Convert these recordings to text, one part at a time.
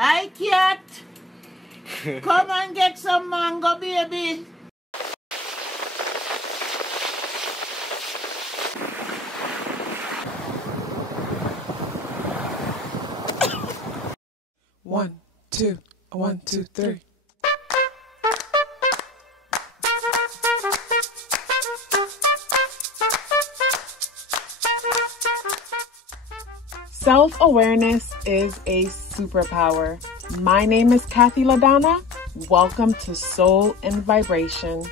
Hi, cat. Come and get some mango, baby. One, two, 1, 2, 3. Self-awareness is a superpower. My name is KathyLaDonna. Welcome to Soul and Vibration.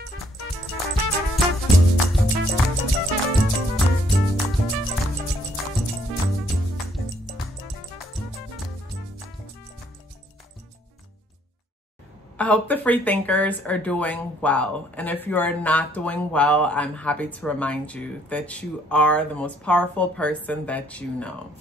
I hope the free thinkers are doing well. And if you are not doing well, I'm happy to remind you that you are the most powerful person that you know.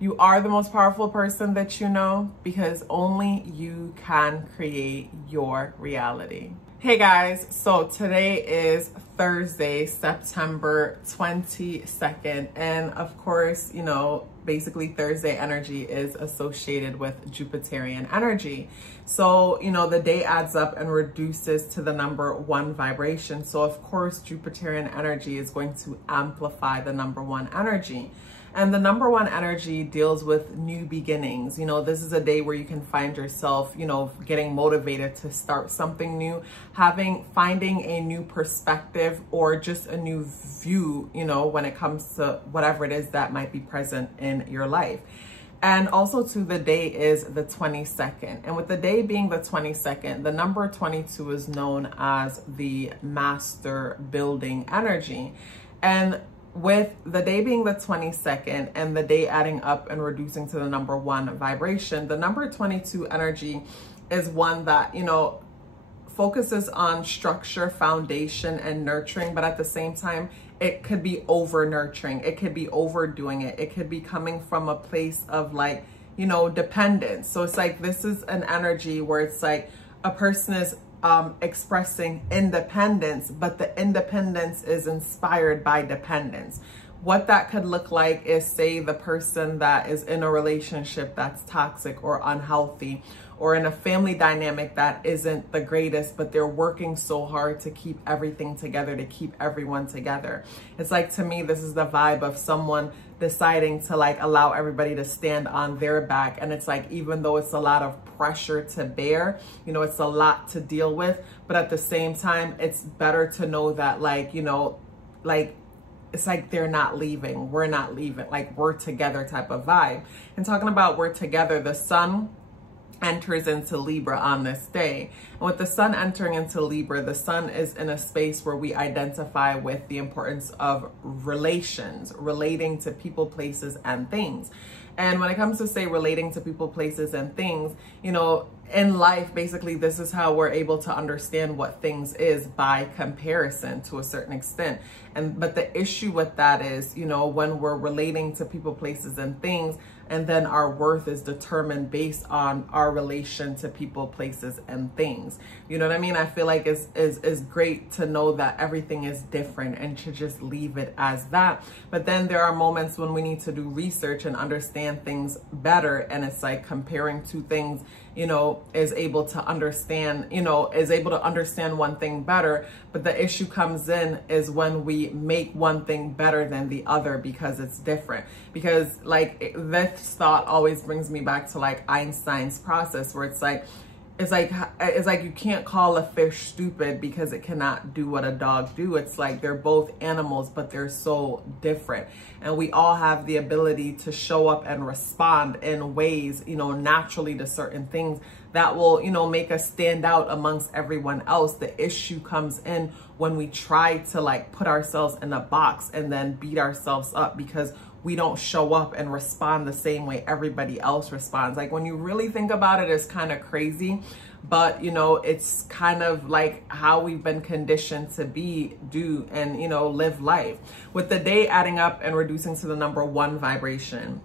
You are the most powerful person that you know because only you can create your reality. Hey guys, so today is Thursday, September 22nd. And of course, you know, basically Thursday energy is associated with Jupiterian energy. So, you know, the day adds up and reduces to the number 1 vibration. So of course, Jupiterian energy is going to amplify the number 1 energy. And the number 1 energy deals with new beginnings. You know, this is a day where you can find yourself, you know, getting motivated to start something new, finding a new perspective or just a new view, you know, when it comes to whatever it is that might be present in your life. And also too, the day is the 22nd. And with the day being the 22nd, the number 22 is known as the master building energy. And with the day being the 22nd and the day adding up and reducing to the number 1 vibration, the number 22 energy is one that, you know, focuses on structure, foundation, and nurturing, but at the same time, it could be over nurturing. It could be overdoing it. It could be coming from a place of like, you know, dependence. So it's like, this is an energy where it's like a person is expressing independence, but the independence is inspired by dependence. What that could look like is, say, the person that is in a relationship that's toxic or unhealthy, or in a family dynamic that isn't the greatest, but they're working so hard to keep everything together, to keep everyone together. It's like, to me, this is the vibe of someone deciding to like allow everybody to stand on their back. And it's like, even though it's a lot of pressure to bear, you know, it's a lot to deal with, but at the same time, it's better to know that, like, you know, like, it's like they're not leaving, we're not leaving, like we're together type of vibe. And talking about we're together, the sun enters into Libra on this day. And with the sun entering into Libra, the sun is in a space where we identify with the importance of relations, relating to people, places, and things. And when it comes to, say, relating to people, places, and things, you know, in life, basically, this is how we're able to understand what things is by comparison to a certain extent. But the issue with that is, you know, when we're relating to people, places, and things, and then our worth is determined based on our relation to people, places, and things. You know what I mean? I feel like it's great to know that everything is different and to just leave it as that. But then there are moments when we need to do research and understand things better. And it's like comparing two things, you know, is able to understand one thing better. But the issue comes in is when we make one thing better than the other because it's different. Because like this thought always brings me back to like Einstein's process, where it's like you can't call a fish stupid because it cannot do what a dog do. It's like they're both animals, but they're so different. And we all have the ability to show up and respond in ways, you know, naturally to certain things that will, you know, make us stand out amongst everyone else. The issue comes in when we try to like put ourselves in a box and then beat ourselves up because we don't show up and respond the same way everybody else responds. Like when you really think about it, it's kind of crazy, but you know, it's kind of like how we've been conditioned to do, and you know, live life. With the day adding up and reducing to the number 1 vibration,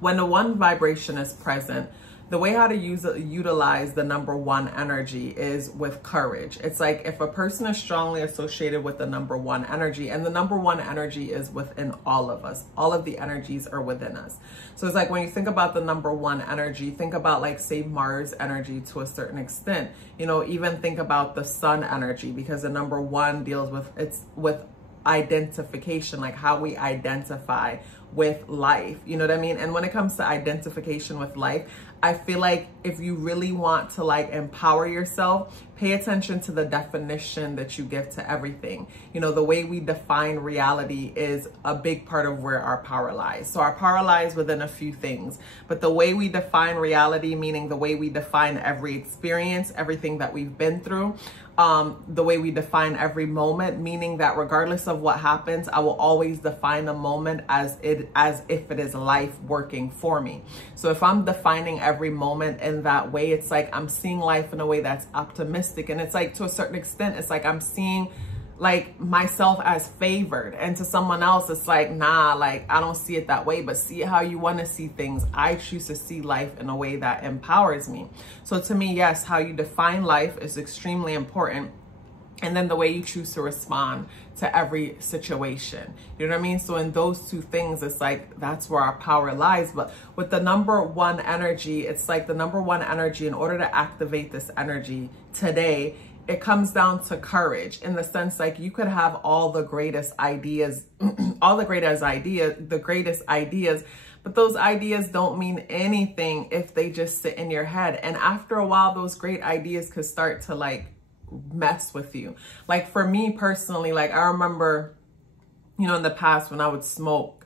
when the 1 vibration is present, The way how to utilize the number one energy is with courage. It's like if a person is strongly associated with the number one energy, and the number one energy is within all of us, all of the energies are within us. So it's like when you think about the number one energy, think about like say Mars energy to a certain extent, you know, even think about the sun energy, because the number one deals with identification, like how we identify with life, you know what I mean? And when it comes to identification with life, I feel like if you really want to like empower yourself, pay attention to the definition that you give to everything. You know, the way we define reality is a big part of where our power lies. So our power lies within a few things, but the way we define reality, meaning the way we define every experience, everything that we've been through, the way we define every moment, meaning that regardless of what happens, I will always define a moment as if it is life working for me. So if I'm defining every moment in that way, it's like I'm seeing life in a way that's optimistic. And it's like to a certain extent, it's like I'm seeing like myself as favored, and to someone else it's like, nah, like I don't see it that way, but see how you want to see things. I choose to see life in a way that empowers me. So to me, yes, how you define life is extremely important, and then the way you choose to respond to every situation, you know what I mean? So in those two things, it's like that's where our power lies. But with the number one energy, it's like the number one energy, in order to activate this energy today, it comes down to courage, in the sense like you could have all the greatest ideas, the greatest ideas, but those ideas don't mean anything if they just sit in your head. And after a while, those great ideas could start to like mess with you. Like for me personally, like I remember, you know, in the past when I would smoke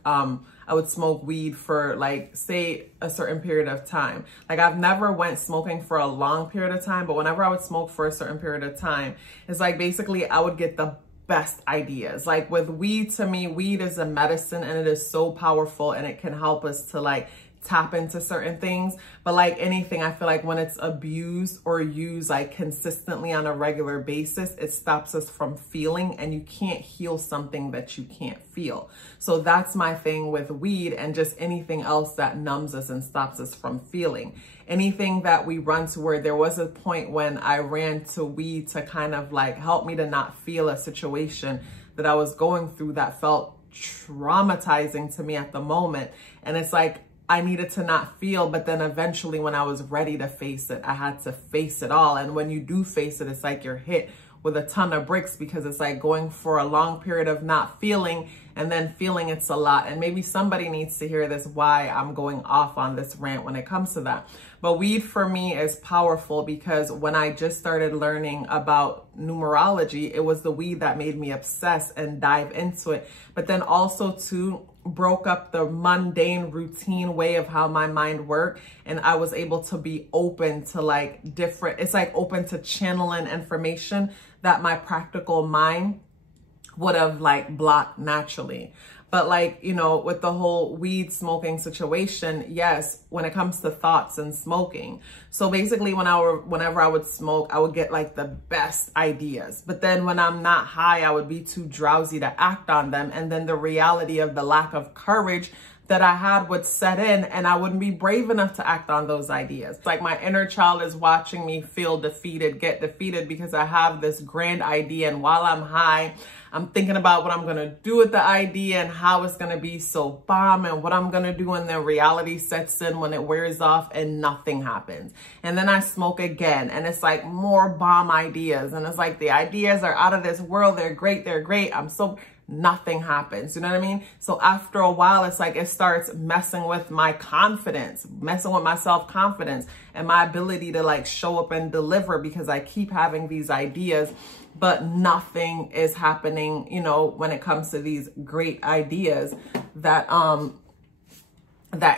weed for like say a certain period of time. Like I've never went smoking for a long period of time, but whenever I would smoke for a certain period of time, it's like basically I would get the best ideas. Like with weed, to me, weed is a medicine, and it is so powerful, and it can help us to like tap into certain things. But like anything, I feel like when it's abused or used like consistently on a regular basis, it stops us from feeling, and you can't heal something that you can't feel. So that's my thing with weed, and just anything else that numbs us and stops us from feeling. Anything that we run to, where there was a point when I ran to weed to kind of like help me to not feel a situation that I was going through that felt traumatizing to me at the moment. And it's like I needed to not feel, but then eventually when I was ready to face it, I had to face it all. And when you do face it, it's like you're hit with a ton of bricks, because it's like going for a long period of not feeling, and then feeling it's a lot. And maybe somebody needs to hear this, why I'm going off on this rant when it comes to that. But weed for me is powerful, because when I just started learning about numerology, it was the weed that made me obsess and dive into it. But then also too, broke up the mundane routine way of how my mind worked, and I was able to be open to like different, it's like open to channeling information that my practical mind would have like blocked naturally. But like, you know, with the whole weed smoking situation, yes, when it comes to thoughts and smoking. So basically whenever I would smoke, I would get like the best ideas. But then when I'm not high, I would be too drowsy to act on them. And then the reality of the lack of courage that I had would set in, and I wouldn't be brave enough to act on those ideas. It's like my inner child is watching me feel defeated, get defeated, because I have this grand idea, and while I'm high, I'm thinking about what I'm gonna do with the idea and how it's gonna be so bomb and what I'm gonna do, and then reality sets in when it wears off and nothing happens. And then I smoke again, and it's like more bomb ideas, and it's like the ideas are out of this world, they're great, nothing happens, you know what I mean? So after a while, it's like it starts messing with my confidence, messing with my self-confidence and my ability to like show up and deliver, because I keep having these ideas, but nothing is happening, you know, when it comes to these great ideas that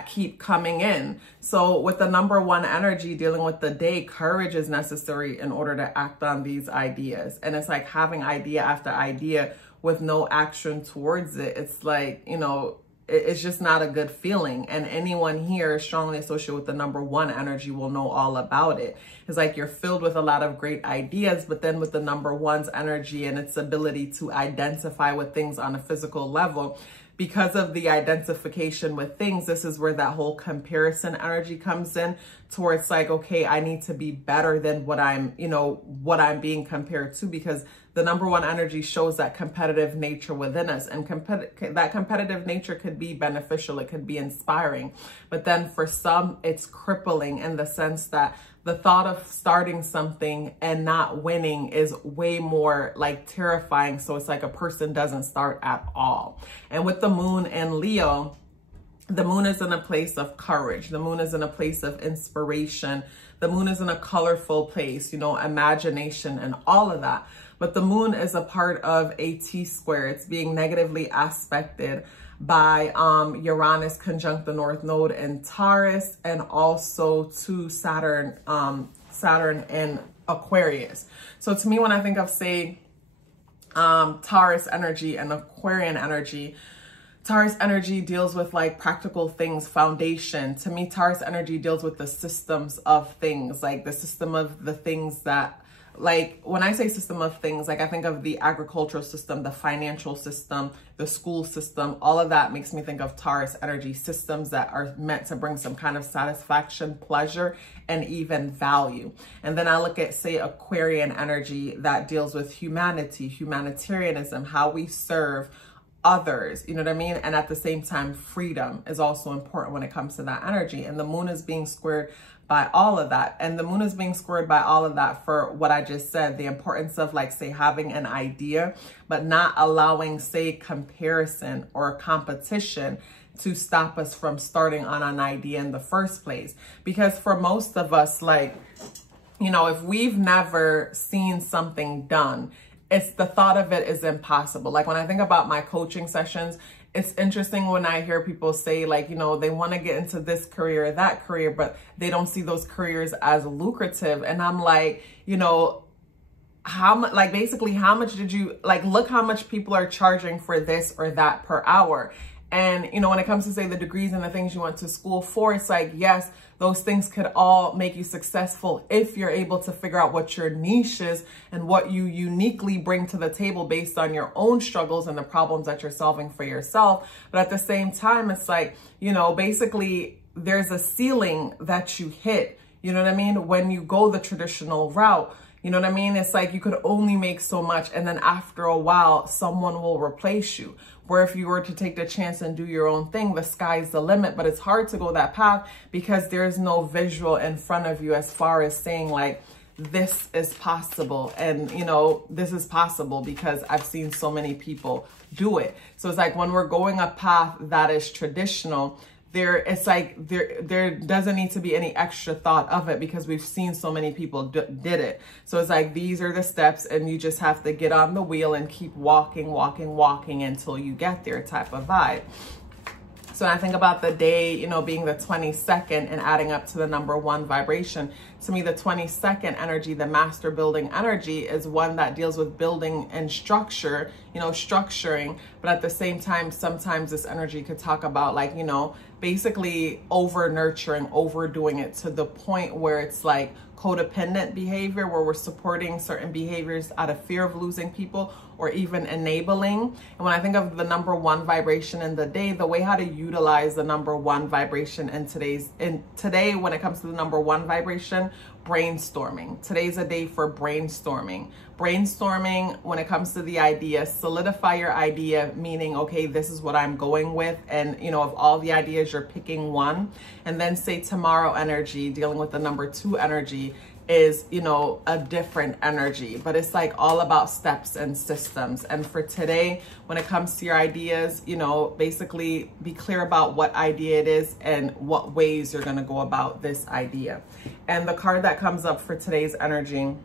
keep coming in. So with the number one energy dealing with the day, courage is necessary in order to act on these ideas. And it's like having idea after idea with no action towards it. It's like, you know, it's just not a good feeling. And anyone here strongly associated with the number one energy will know all about it. It's like you're filled with a lot of great ideas, but then with the number one's energy and its ability to identify with things on a physical level, because of the identification with things, this is where that whole comparison energy comes in. towards like, okay, I need to be better than what I'm, you know, what I'm being compared to, because the number one energy shows that competitive nature within us, and that competitive nature could be beneficial. It could be inspiring, but then for some it's crippling in the sense that the thought of starting something and not winning is way more like terrifying. So it's like a person doesn't start at all. And with the moon in Leo, the moon is in a place of courage. The moon is in a place of inspiration. The moon is in a colorful place, you know, imagination and all of that. But the moon is a part of a T-square. It's being negatively aspected by Uranus conjunct the North Node in Taurus, and also to Saturn in Aquarius. So to me, when I think of, say, Taurus energy and Aquarian energy, Taurus energy deals with like practical things, foundation. To me, Taurus energy deals with the systems of things, like the system of the things that, like when I say system of things, like I think of the agricultural system, the financial system, the school system, all of that makes me think of Taurus energy, systems that are meant to bring some kind of satisfaction, pleasure, and even value. And then I look at, say, Aquarian energy that deals with humanity, humanitarianism, how we serve others, you know what I mean? And at the same time, freedom is also important when it comes to that energy. And the moon is being squared by all of that. And the moon is being squared by all of that for what I just said, the importance of, like, say, having an idea, but not allowing, say, comparison or competition to stop us from starting on an idea in the first place. Because for most of us, like, you know, if we've never seen something done, it's the thought of it is impossible. Like when I think about my coaching sessions, it's interesting when I hear people say, like, you know, they want to get into this career or that career, but they don't see those careers as lucrative. And I'm like, you know, how much, like, basically, how much did you, like, look how much people are charging for this or that per hour. And, you know, when it comes to, say, the degrees and the things you went to school for, it's like, yes, those things could all make you successful if you're able to figure out what your niche is and what you uniquely bring to the table based on your own struggles and the problems that you're solving for yourself. But at the same time, it's like, you know, basically there's a ceiling that you hit, you know what I mean? When you go the traditional route, you know what I mean? It's like you could only make so much, and then after a while, someone will replace you. Where if you were to take the chance and do your own thing, the sky's the limit. But it's hard to go that path because there's no visual in front of you as far as saying, like, this is possible. And, you know, this is possible because I've seen so many people do it. So it's like when we're going a path that is traditional, it's like there doesn't need to be any extra thought of it because we've seen so many people did it. So it's like these are the steps, and you just have to get on the wheel and keep walking until you get there type of vibe. So when I think about the day, you know, being the 22nd and adding up to the number 1 vibration, to me, the 22nd energy, the master building energy, is one that deals with building and structure, you know, structuring. But at the same time, sometimes this energy could talk about, like, you know, basically over nurturing, overdoing it to the point where it's like codependent behavior, where we're supporting certain behaviors out of fear of losing people, or even enabling. And when I think of the number 1 vibration in the day, the way how to utilize the number 1 vibration in today, when it comes to the number 1 vibration, brainstorming. Today's a day for brainstorming. Brainstorming when it comes to the idea, solidify your idea, meaning, okay, this is what I'm going with. And, you know, of all the ideas, you're picking one. And then, say, tomorrow energy, dealing with the number 2 energy, is, you know, a different energy, but it's like all about steps and systems. And for today, when it comes to your ideas, you know, basically be clear about what idea it is and what ways you're going to go about this idea. And the card that comes up for today's energy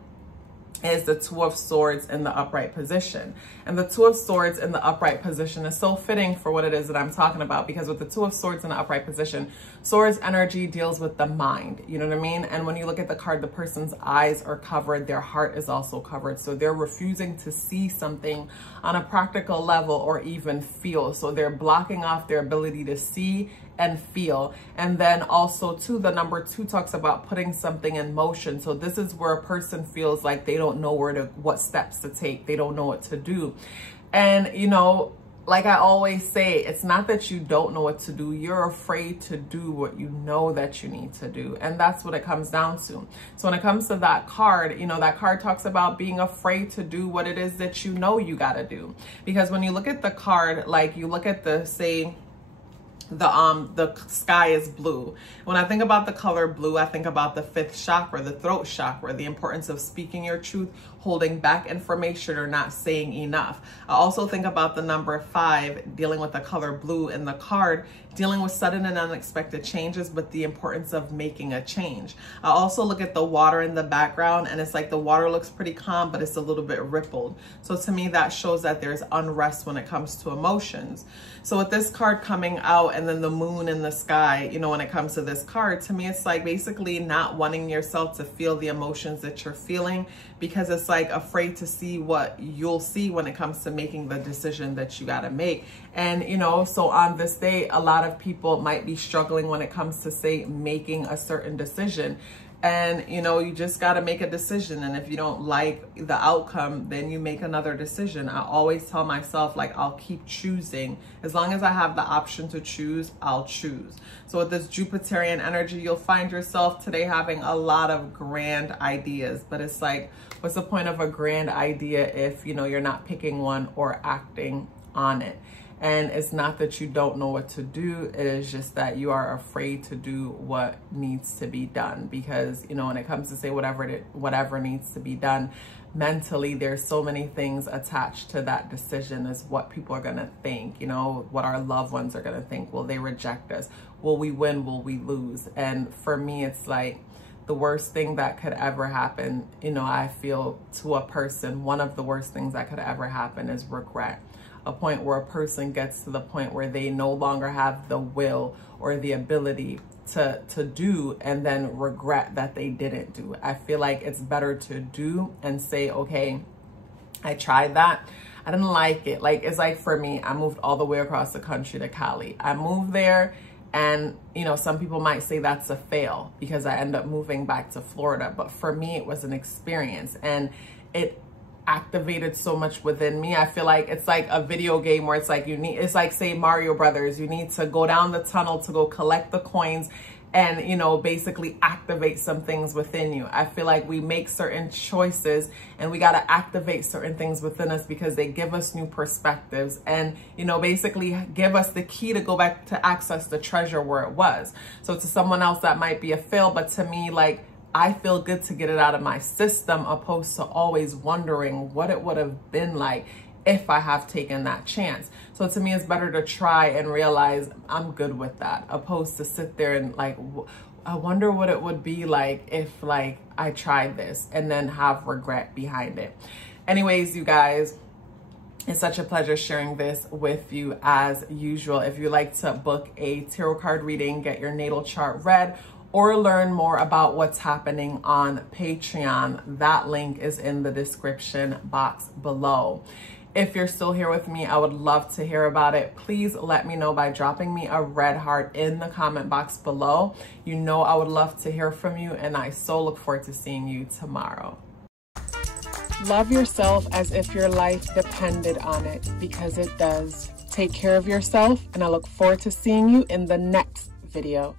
is the 2 of Swords in the upright position. And the 2 of Swords in the upright position is so fitting for what it is that I'm talking about, because with the 2 of Swords in the upright position, Swords energy deals with the mind, you know what I mean? And when you look at the card, the person's eyes are covered, their heart is also covered. So they're refusing to see something on a practical level or even feel. So they're blocking off their ability to see and feel. And then also too, the number 2 talks about putting something in motion. So this is where a person feels like they don't know what steps to take. They don't know what to do. And, you know, like I always say, it's not that you don't know what to do. You're afraid to do what you know that you need to do. And that's what it comes down to. So when it comes to that card, you know, that card talks about being afraid to do what it is that you know you got to do. Because when you look at the card, like you look at the, say, the sky is blue. When I think about the color blue, I think about the 5th chakra, the throat chakra, the importance of speaking your truth, holding back information, or not saying enough. I also think about the number 5, dealing with the color blue in the card, dealing with sudden and unexpected changes, but the importance of making a change. I also look at the water in the background, and it's like the water looks pretty calm, but it's a little bit rippled. So to me, that shows that there's unrest when it comes to emotions. So with this card coming out, and then the moon in the sky, you know, when it comes to this card, to me, it's like basically not wanting yourself to feel the emotions that you're feeling, because it's like afraid to see what you'll see when it comes to making the decision that you got to make. And, you know, so on this day, a lot of people might be struggling when it comes to, say, making a certain decision. And, you know, you just got to make a decision. And if you don't like the outcome, then you make another decision. I always tell myself, like, I'll keep choosing. As long as I have the option to choose, I'll choose. So with this Jupiterian energy, you'll find yourself today having a lot of grand ideas. But it's like, what's the point of a grand idea if, you know, you're not picking one or acting on it? And it's not that you don't know what to do. It is just that you are afraid to do what needs to be done. Because, you know, when it comes to, say, whatever needs to be done mentally, there's so many things attached to that decision. Is what people are going to think, you know, what our loved ones are going to think. Will they reject us? Will we win? Will we lose? And for me, it's like the worst thing that could ever happen, you know, I feel to a person, one of the worst things that could ever happen is regret. A point where a person gets to the point where they no longer have the will or the ability to do, and then regret that they didn't do. I feel like it's better to do and say, okay, I tried that. I didn't like it. Like, it's like for me, I moved all the way across the country to Cali. I moved there, and, you know, some people might say that's a fail because I end up moving back to Florida. But for me, it was an experience, and it activated so much within me. I feel like it's like a video game where it's like it's like, say, Mario Brothers. You need to go down the tunnel to go collect the coins and, you know, basically activate some things within you. I feel like we make certain choices and we got to activate certain things within us because they give us new perspectives and, you know, basically give us the key to go back to access the treasure where it was. So to someone else that might be a fail, but to me, like, I feel good to get it out of my system, opposed to always wondering what it would have been like if I have taken that chance. So to me, it's better to try and realize I'm good with that, opposed to sit there and like, I wonder what it would be like if like I tried this, and then have regret behind it. Anyways, you guys, it's such a pleasure sharing this with you as usual. If you like to book a tarot card reading, get your natal chart read, or learn more about what's happening on Patreon, that link is in the description box below. If you're still here with me, I would love to hear about it. Please let me know by dropping me a red heart in the comment box below. You know I would love to hear from you, and I so look forward to seeing you tomorrow. Love yourself as if your life depended on it, because it does. Take care of yourself, and I look forward to seeing you in the next video.